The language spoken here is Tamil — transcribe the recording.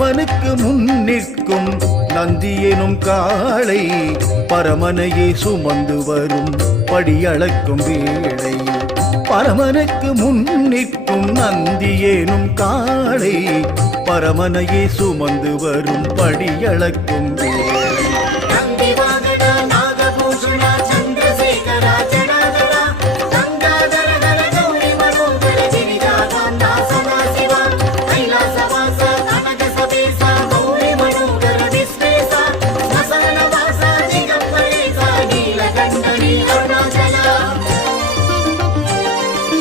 பரமனுக்கு முன் நிற்கும் நந்தி எனும் காளை பரமனையே சுமந்து வரும் படியளக்கும் வேளை. பரமனுக்கு முன் நிற்கும் நந்தி எனும் காளை பரமனையே சுமந்து வரும் படியளக்கும் வேளை.